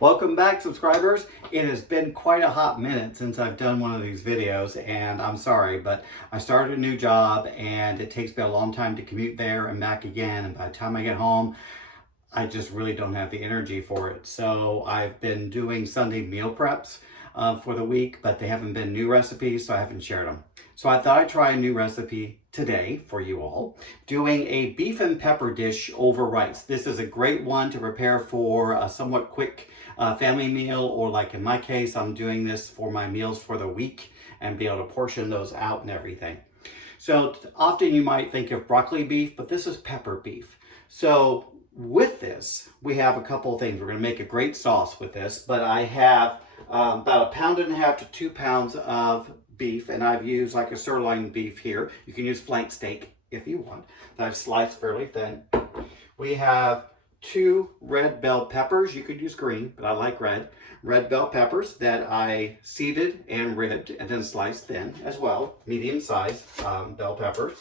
Welcome back, subscribers. It has been quite a hot minute since I've done one of these videos, and I'm sorry, but I started a new job and it takes me a long time to commute there and back again, and by the time I get home, I just really don't have the energy for it. So I've been doing Sunday meal preps for the week, but they haven't been new recipes, so I haven't shared them. So I thought I'd try a new recipe today for you all, doing a beef and pepper dish over rice. This is a great one to prepare for a somewhat quick family meal, or like in my case, I'm doing this for my meals for the week and be able to portion those out and everything. So often you might think of broccoli beef, but this is pepper beef. So with this, we have a couple of things. We're going to make a great sauce with this, but I have about 1.5 pounds to 2 pounds of beef, and I've used like a sirloin beef here. You can use flank steak if you want, that I've sliced fairly thin. We have 2 red bell peppers. You could use green, but I like red bell peppers that I seeded and ribbed and then sliced thin as well, medium-sized bell peppers.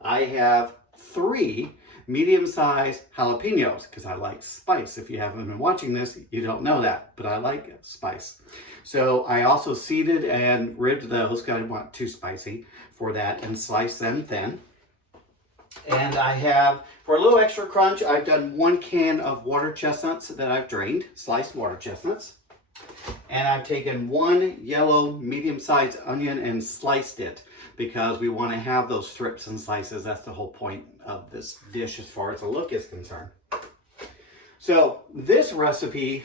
I have 3 medium-sized jalapenos because I like spice. If you haven't been watching this, you don't know that, but I like spice. So I also seeded and ribbed those because I want too spicy for that, and sliced them thin. And I have, for a little extra crunch, I've done 1 can of water chestnuts that I've drained, sliced water chestnuts. And I've taken 1 yellow medium-sized onion and sliced it because we want to have those strips and slices. That's the whole point of this dish as far as the look is concerned. So this recipe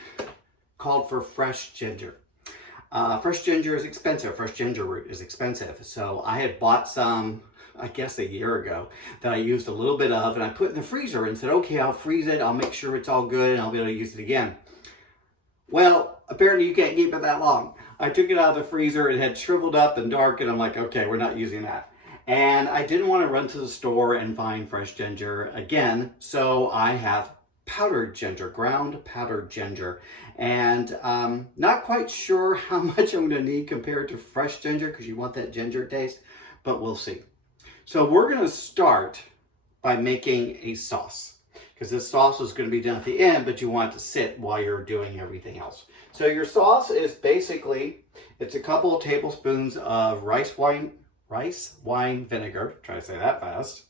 called for fresh ginger. Fresh ginger is expensive. Fresh ginger root is expensive. So I had bought some, I guess a year ago, that I used a little bit of, and I put in the freezer and said, okay, I'll freeze it. I'll make sure it's all good and I'll be able to use it again. Well, apparently you can't keep it that long. I took it out of the freezer, it had shriveled up and dark, and I'm like, okay, we're not using that. And I didn't want to run to the store and find fresh ginger again, so I have powdered ginger, ground powdered ginger. And not quite sure how much I'm going to need compared to fresh ginger, because you want that ginger taste, but we'll see. So we're going to start by making a sauce, because this sauce is going to be done at the end, but you want it to sit while you're doing everything else. So your sauce is basically, it's a couple of tablespoons of rice wine vinegar, try to say that fast,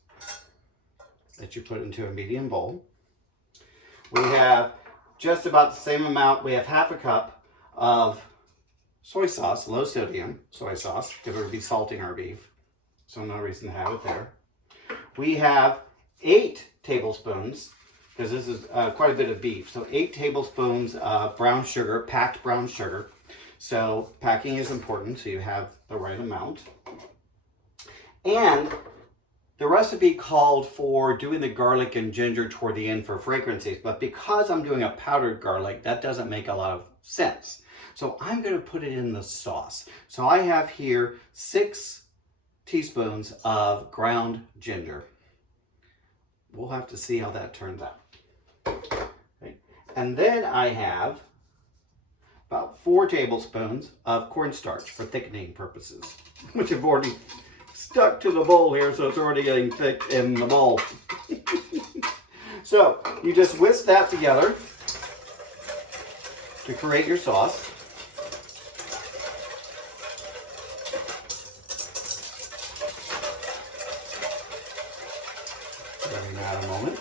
that you put into a medium bowl. We have just about the same amount. We have 1/2 cup of soy sauce, low sodium soy sauce, because we're going to be salting our beef, so no reason to have it there. We have 8 tablespoons, because this is quite a bit of beef, so 8 tablespoons of brown sugar, packed brown sugar. So packing is important, so you have the right amount. And the recipe called for doing the garlic and ginger toward the end for fragrancies, but because I'm doing a powdered garlic, that doesn't make a lot of sense. So I'm going to put it in the sauce. So I have here 6 teaspoons of ground ginger. We'll have to see how that turns out. Okay. And then I have about 4 tablespoons of cornstarch for thickening purposes, which I've already stuck to the bowl here, so it's already getting thick in the bowl. So you just whisk that together to create your sauce. Giving that a moment.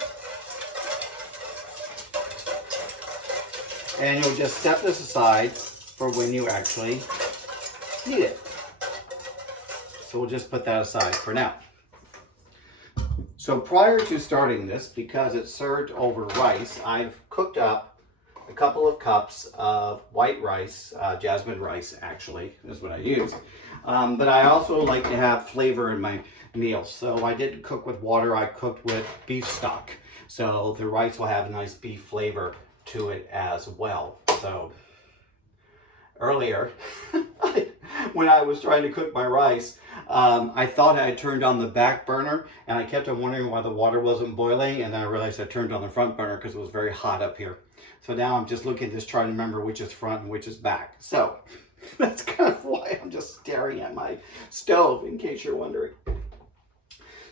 And you'll just set this aside for when you actually need it. So we'll just put that aside for now. So prior to starting this, because it's served over rice, I've cooked up a couple of cups of white rice, Jasmine rice actually is what I use. But I also like to have flavor in my meals. So I didn't cook with water, I cooked with beef stock. So the rice will have a nice beef flavor to it as well. So earlier, when I was trying to cook my rice, I thought I had turned on the back burner, and I kept on wondering why the water wasn't boiling, and then I realized I turned on the front burner because it was very hot up here. So now I'm just looking at this, trying to remember which is front and which is back. So that's kind of why I'm just staring at my stove, in case you're wondering.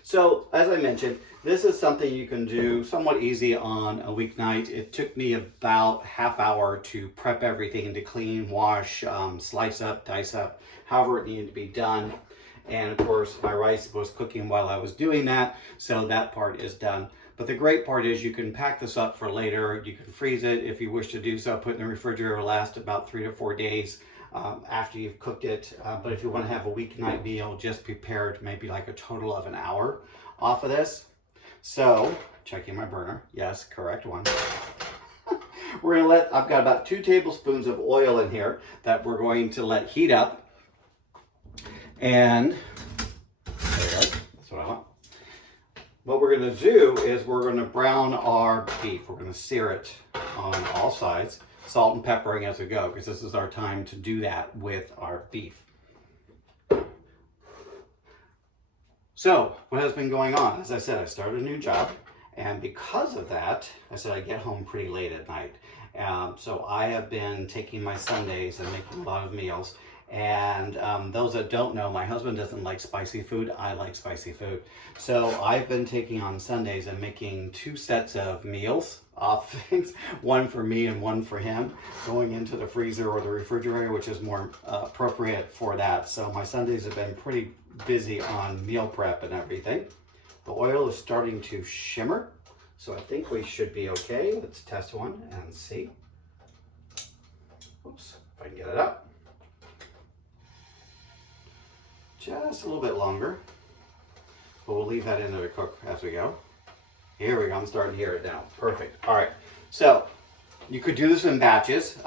So, as I mentioned, this is something you can do somewhat easy on a weeknight. It took me about half hour to prep everything, to clean, wash, slice up, dice up, however it needed to be done. And of course, my rice was cooking while I was doing that, so that part is done. But the great part is you can pack this up for later. You can freeze it if you wish to do so. Put it in the refrigerator, last about 3 to 4 days after you've cooked it. But if you want to have a weeknight meal, just prepare maybe like a total of an hour off of this. So, checking my burner. Yes, correct one. We're gonna I've got about 2 tablespoons of oil in here that we're going to let heat up. And there we go. That's what I want. What we're going to do is we're going to brown our beef. We're going to sear it on all sides, salt and peppering as we go, because this is our time to do that with our beef. So, what has been going on? As I said, I started a new job, and because of that, I said I get home pretty late at night. So I have been taking my Sundays and making a lot of meals. And those that don't know, my husband doesn't like spicy food. I like spicy food. So I've been taking on Sundays and making 2 sets of meals off things, one for me and one for him, going into the freezer or the refrigerator, which is more appropriate for that. So my Sundays have been pretty busy on meal prep and everything. The oil is starting to shimmer, so I think we should be okay. Let's test one and see. Oops, if I can get it up. Just a little bit longer, but we'll leave that in there to cook as we go. Here we go, I'm starting to hear it now. Perfect. All right, so you could do this in batches.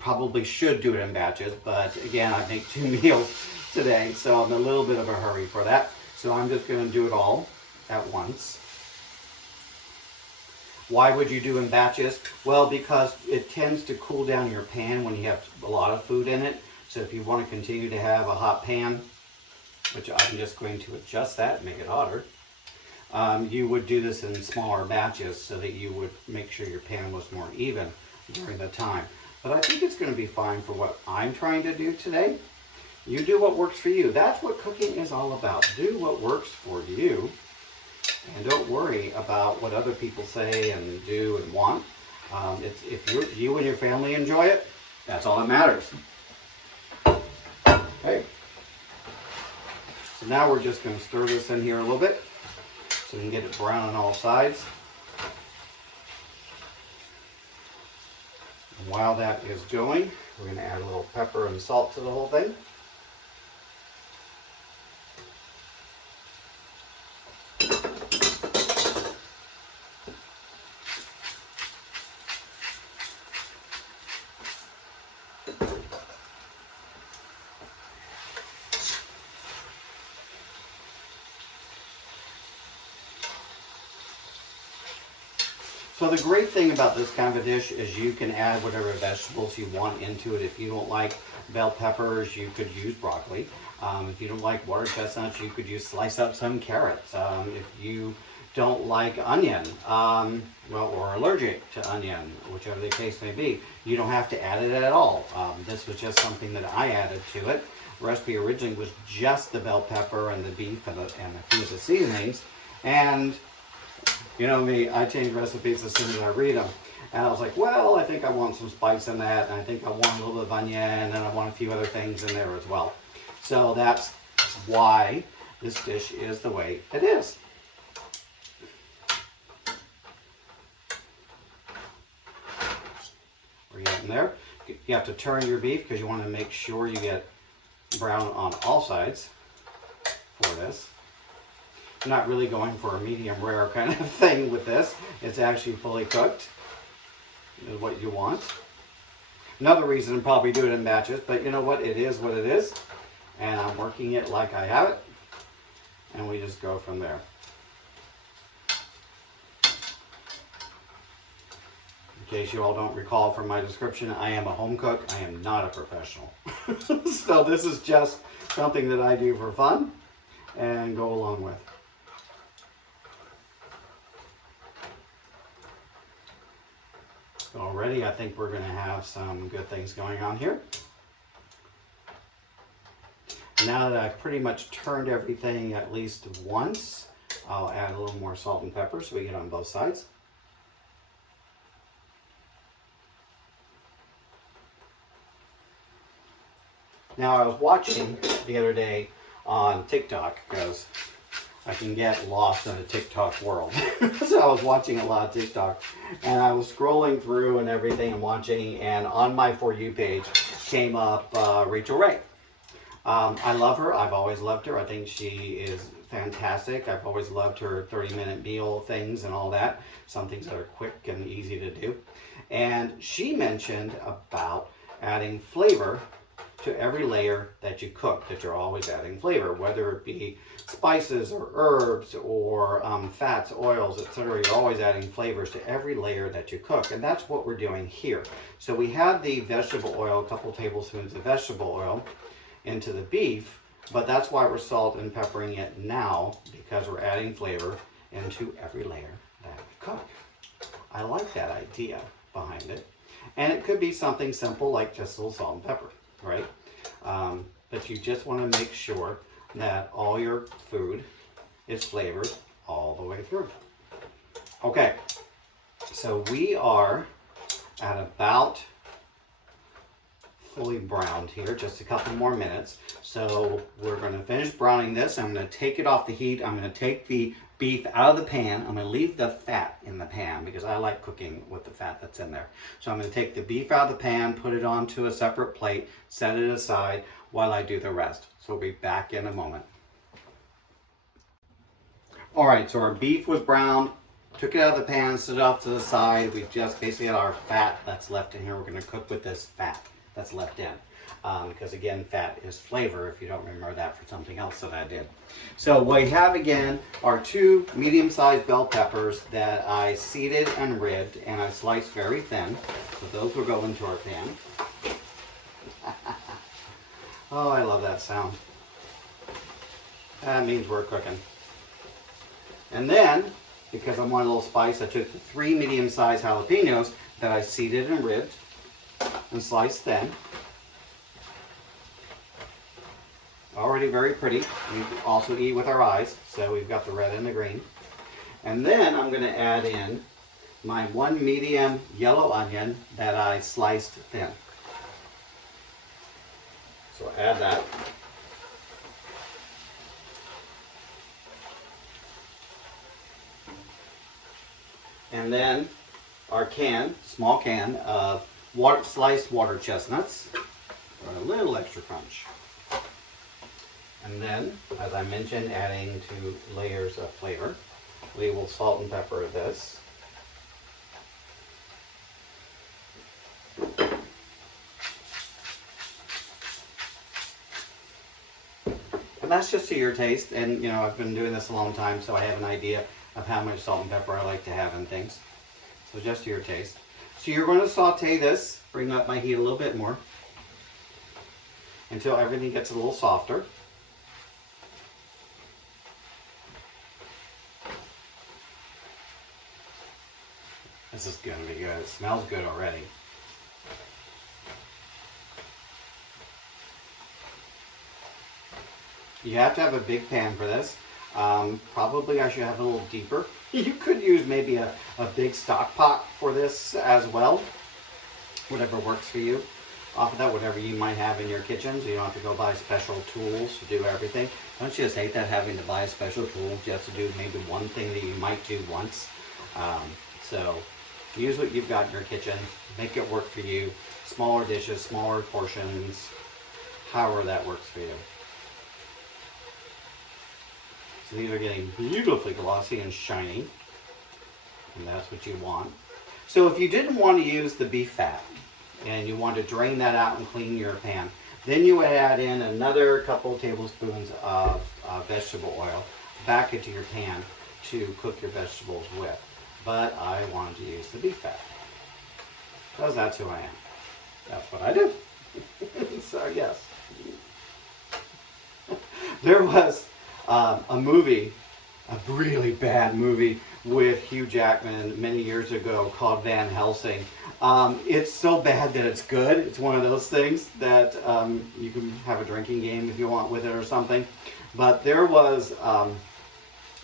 Probably should do it in batches, but again, I make 2 meals today, so I'm in a little bit of a hurry for that. So I'm just gonna do it all at once. Why would you do in batches? Well, because it tends to cool down your pan when you have a lot of food in it. So if you want to continue to have a hot pan, which I'm just going to adjust that and make it hotter, you would do this in smaller batches so that you would make sure your pan was more even during the time. But I think it's going to be fine for what I'm trying to do today. You do what works for you. That's what cooking is all about. Do what works for you, and don't worry about what other people say and do and want. If you and your family enjoy it, that's all that matters. Okay. So now we're just going to stir this in here a little bit so we can get it brown on all sides. And while that is going, we're going to add a little pepper and salt to the whole thing. So the great thing about this kind of a dish is you can add whatever vegetables you want into it. If you don't like bell peppers, you could use broccoli. If you don't like water chestnuts, you could slice up some carrots. If you don't like onion, or allergic to onion, whichever the case may be, you don't have to add it at all. This was just something that I added to it. The recipe originally was just the bell pepper and the beef and a few of the seasonings. And you know me, I change recipes as soon as I read them. And I was like, well, I think I want some spice in that, and I think I want a little bit of onion, and I want a few other things in there as well. So that's why this dish is the way it is. We're getting there. You have to turn your beef because you want to make sure you get brown on all sides for this. I'm not really going for a medium rare kind of thing with this. It's actually fully cooked is what you want. Another reason to probably do it in batches, but you know what? It is what it is. And I'm working it like I have it. And we just go from there. In case you all don't recall from my description, I am a home cook. I am not a professional. So this is just something that I do for fun and go along with. Already, I think we're going to have some good things going on here. Now that I've pretty much turned everything at least once, I'll add a little more salt and pepper so we get on both sides. Now I was watching the other day on TikTok because I can get lost in the TikTok world. So I was watching a lot of TikTok and I was scrolling through and everything and watching, and on my For You page came up Rachel Ray. I love her. I've always loved her. I think she is fantastic. I've always loved her 30-minute meal things and all that. Some things that are quick and easy to do. And she mentioned about adding flavor to every layer that you cook, that you're always adding flavor, whether it be spices or herbs or fats, oils, etc. You're always adding flavors to every layer that you cook, and that's what we're doing here. So we have the vegetable oil, a couple tablespoons of vegetable oil into the beef, but that's why we're salt and peppering it now, because we're adding flavor into every layer that we cook. I like that idea behind it, and it could be something simple like just a little salt and pepper, right? But you just want to make sure that all your food is flavored all the way through. Okay, so we are at about fully browned here, just a couple more minutes. So we're going to finish browning this. I'm going to take it off the heat. I'm going to take the beef out of the pan. I'm going to leave the fat in the pan because I like cooking with the fat that's in there. So I'm going to take the beef out of the pan, put it onto a separate plate, set it aside while I do the rest. So we'll be back in a moment. All right, so our beef was browned. Took it out of the pan, set it off to the side. We just basically had our fat that's left in here. We're going to cook with this fat that's left in. Because again, fat is flavor, if you don't remember that for something else that I did. So what we have again are 2 medium-sized bell peppers that I seeded and ribbed, and I sliced very thin. So those will go into our pan. Oh, I love that sound. That means we're cooking. And then, because I want a little spice, I took the 3 medium-sized jalapenos that I seeded and ribbed and sliced thin. Already very pretty. We also eat with our eyes, so we've got the red and the green. And then I'm going to add in my 1 medium yellow onion that I sliced thin. So add that. And then our small can of sliced water chestnuts for a little extra crunch. And then, as I mentioned, adding 2 layers of flavor. We will salt and pepper this. And that's just to your taste. And you know, I've been doing this a long time, so I have an idea of how much salt and pepper I like to have in things. So just to your taste. So you're going to saute this, bring up my heat a little bit more, until everything gets a little softer. This is going to be good. It smells good already. You have to have a big pan for this. Probably I should have it a little deeper. You could use maybe a big stock pot for this as well. Whatever works for you. Off of that, whatever you might have in your kitchen, so you don't have to go buy special tools to do everything. Don't you just hate that, having to buy a special tool just to do maybe one thing that you might do once? So use what you've got in your kitchen. Make it work for you. Smaller dishes, smaller portions, however that works for you. So these are getting beautifully glossy and shiny, and that's what you want. So if you didn't want to use the beef fat and you want to drain that out and clean your pan, then you would add in another couple tablespoons of vegetable oil back into your pan to cook your vegetables with. But I wanted to use the beef fat because that's who I am. That's what I do. So yes. There was a movie, a really bad movie with Hugh Jackman many years ago called Van Helsing. It's so bad that it's good. It's one of those things that you can have a drinking game if you want with it or something. But there was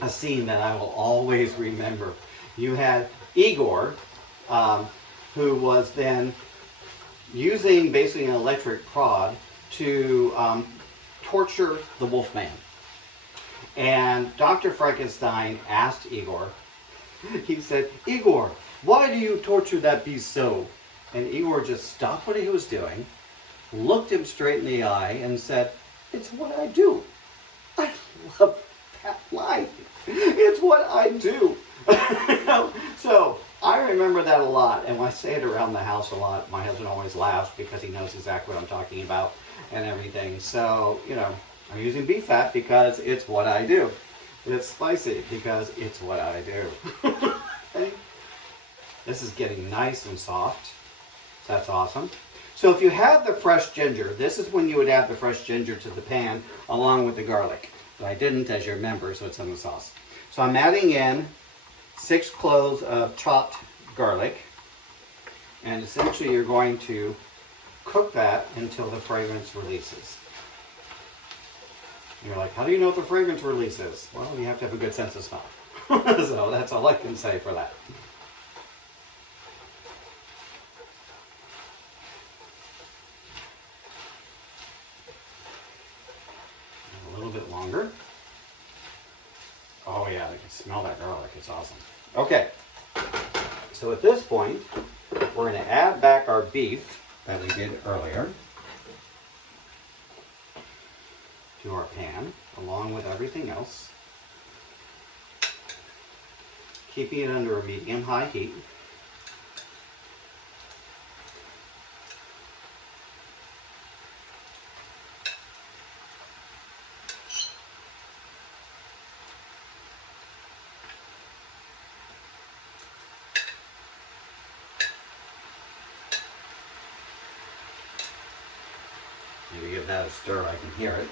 a scene that I will always remember. You had Igor, who was then using basically an electric prod to torture the Wolfman. And Dr. Frankenstein asked Igor, he said, "Igor, why do you torture that beast so?" And Igor just stopped what he was doing, looked him straight in the eye, and said, "It's what I do." I love that line. It's what I do. So I remember that a lot, and when I say it around the house a lot, my husband always laughs because he knows exactly what I'm talking about and everything. So, you know, I'm using beef fat because it's what I do. It's spicy because it's what I do. Okay. This is getting nice and soft. That's awesome. So if you have the fresh ginger, this is when you would add the fresh ginger to the pan along with the garlic. But I didn't, as you remember, so it's in the sauce. So I'm adding in 6 cloves of chopped garlic. And essentially you're going to cook that until the fragrance releases. You're like, how do you know if the fragrance releases? Well, you have to have a good sense of smell. So that's all I can say for that. A little bit longer. Oh yeah, I can smell that garlic. It's awesome. Okay, so at this point, we're going to add back our beef that we did earlier to our pan, along with everything else. Keeping it under a medium-high heat. Maybe give that a stir, I can hear it.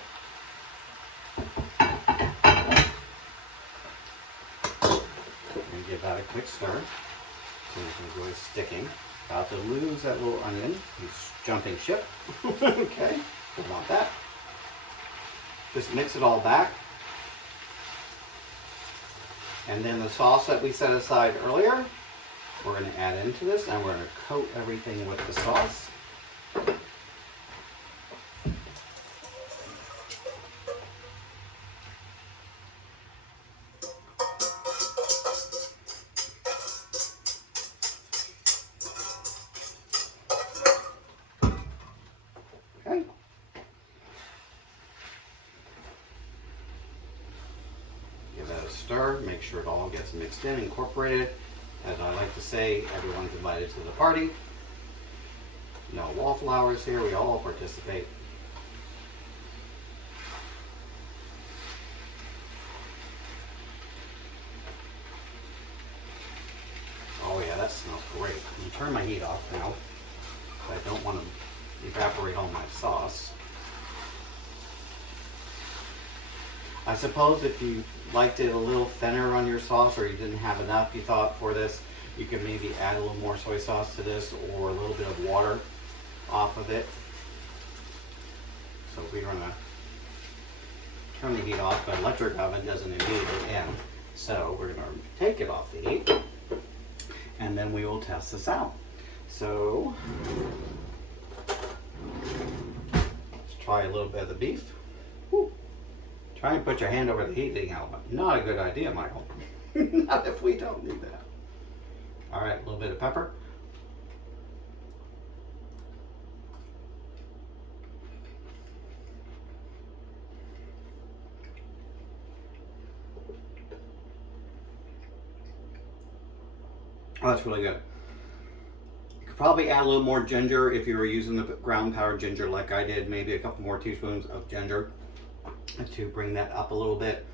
Give that a quick stir so it's really sticking. About to lose that little onion. He's jumping ship. Okay, don't want that. Just mix it all back. And then the sauce that we set aside earlier, we're going to add into this, and we're going to coat everything with the sauce. Stir, make sure it all gets mixed in, incorporated. As I like to say, everyone's invited to the party. No wallflowers here, we all participate. Oh yeah, that smells great. I'm gonna turn my heat off now. I don't want to evaporate all my sauce. I suppose if you liked it a little thinner on your sauce, or you didn't have enough, you thought, for this, you could maybe add a little more soy sauce to this, or a little bit of water off of it. So we're going to turn the heat off, but electric oven doesn't immediately end. So we're going to take it off the heat, and then we will test this out. So let's try a little bit of the beef. Woo. Try and put your hand over the heating element. Not a good idea, Michael. Not if we don't need that. All right, a little bit of pepper. Oh, that's really good. You could probably add a little more ginger if you were using the ground powdered ginger like I did. Maybe a couple more teaspoons of ginger to bring that up a little bit.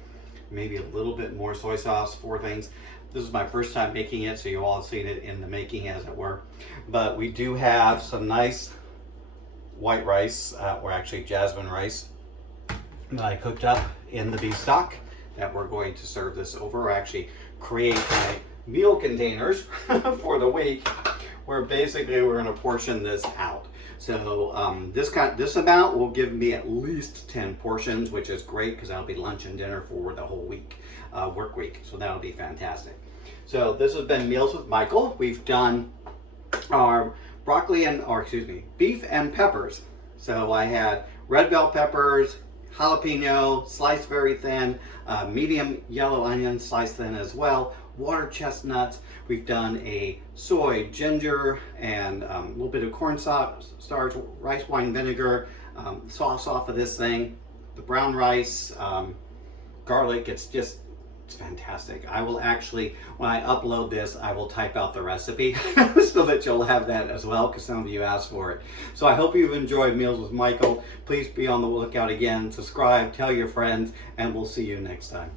Maybe a little bit more soy sauce for things. This is my first time making it, so you all have seen it in the making, as it were. But we do have some nice white rice, or actually jasmine rice, that I cooked up in the beef stock that we're going to serve this over, or actually create my meal containers for the week, where basically we're going to portion this out. So this amount will give me at least 10 portions, which is great because that'll be lunch and dinner for the whole week. work week. So that'll be fantastic. So this has been Meals with Michael. We've done our beef and peppers. So I had red bell peppers, jalapeno, sliced very thin, medium yellow onion, sliced thin as well, water chestnuts. We've done a soy, ginger, and a little bit of cornstarch, rice wine vinegar, sauce off of this thing, the brown rice, garlic. It's fantastic. I will actually, when I upload this, I will type out the recipe so that you'll have that as well, because some of you asked for it. So I hope you've enjoyed Meals with Michael. Please be on the lookout again, subscribe, tell your friends, and we'll see you next time.